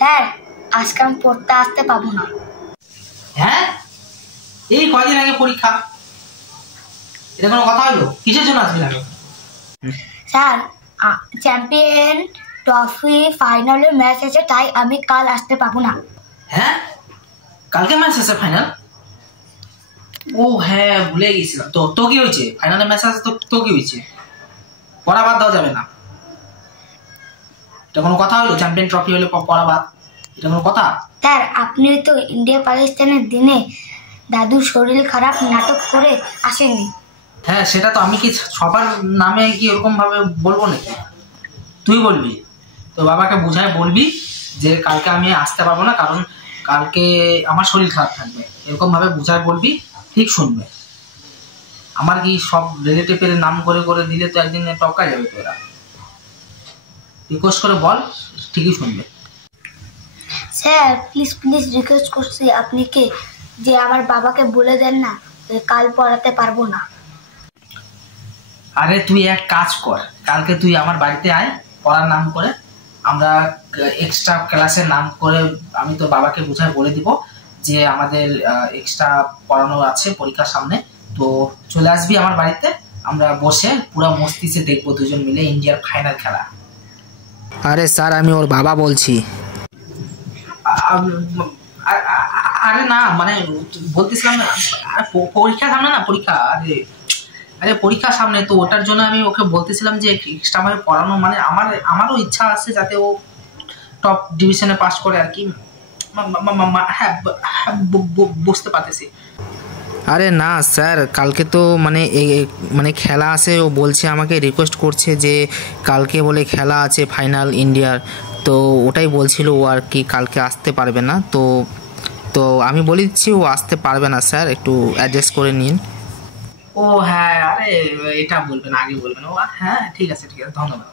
Sir আজকে আমি পড়তে আসতে পাবো না। হ্যাঁ, এই কদিন আগে পরীক্ষা, এটা কোনো কথা হলো? কিসের জন্য আসবি না? স্যার চ্যাম্পিয়ন ট্রফি ফাইনালের ম্যাচ আছে, তাই আমি কাল আসতে পাবো না। হ্যাঁ, কালকে ম্যাচ আছে ফাইনাল? ও হ্যাঁ, ভুলে গেছিলাম। তো কি হয়েছে? ফাইনালে ম্যাচ আছে তো কি হয়েছে? পড়া বাদ দেওয়া যাবে না, এটা কোনো কথা হলো? চ্যাম্পিয়ন ট্রফি হলে পড়া বাদ, এটা কোনো কথা? স্যার আপনি তো ইন্ডিয়া পাকিস্তানের দিনে দাদুর শরীর খারাপ নাটক করে আসেননি। হ্যাঁ, সেটা তো আমি কি সবার নামে কি এরকম ভাবে বলবো নাকি? তুই বলবি, তো বাবাকে বুঝায় বলবি যে কালকে আমি আসতে পারবো না, কারণ কালকে আমার শরীর খারাপ থাকবে, এরকম ভাবে বুঝায় বলবি, ঠিক শুনবে। আমার কি সব রিলেটিভের নাম করে করে দিলে তো একদিন টপকা যাবে তোরা। রিকোয়েস্ট করে বল, ঠিকই শুনবে। স্যার প্লিজ প্লিজ রিকোয়েস্ট করছি আপনাকে যে আমার বাবাকে বলে দেন না কাল পড়াতে পারবো না। আরে তুই এক কাজ কর, কালকে তুই আমার বাড়িতে আয়, পড়ার নাম করে আমরা এক্সট্রা ক্লাসের নাম করে আমি তো বাবাকে বুঝায় বলে দিব যে আমাদের এক্সট্রা পড়ানো আছে পরীক্ষার সামনে। তো চলে আসবি আমার বাড়িতে, আমরা বসে পুরো মস্তিষ্কে দেখবো দুজন মিলে ইন্ডিয়ার ফাইনাল খেলা। আরে স্যার আমি ওর বাবা বলছি। আরে না, মানে বলতেছিলাম পরীক্ষার সামনে না, পরীক্ষা, আরে আরে পরীক্ষার সামনে তো, ওটার জন্য আমি ওকে বলতেছিলাম যে এক্সট্রা ভাবে পড়ানো, মানে আমারও ইচ্ছা আছে যাতে ও টপ ডিভিশনে পাস করে আর কি। হ্যাঁ, বুঝতে পারতেছি। আরে না স্যার, কালকে তো মানে খেলা আছে, ও বলছে আমাকে রিকোয়েস্ট করছে যে কালকে বলে খেলা আছে ফাইনাল ইন্ডিয়ার, তো ওটাই বলছিল ও আর কি কালকে আসতে পারবে না। তো তো আমি বলে দিচ্ছি ও আসতে পারবে না স্যার, একটু অ্যাডজাস্ট করে নিন। ও হ্যাঁ, আরে এটা বলবেন, আগে বলবেন। ও হ্যাঁ, ঠিক আছে, ধন্যবাদ।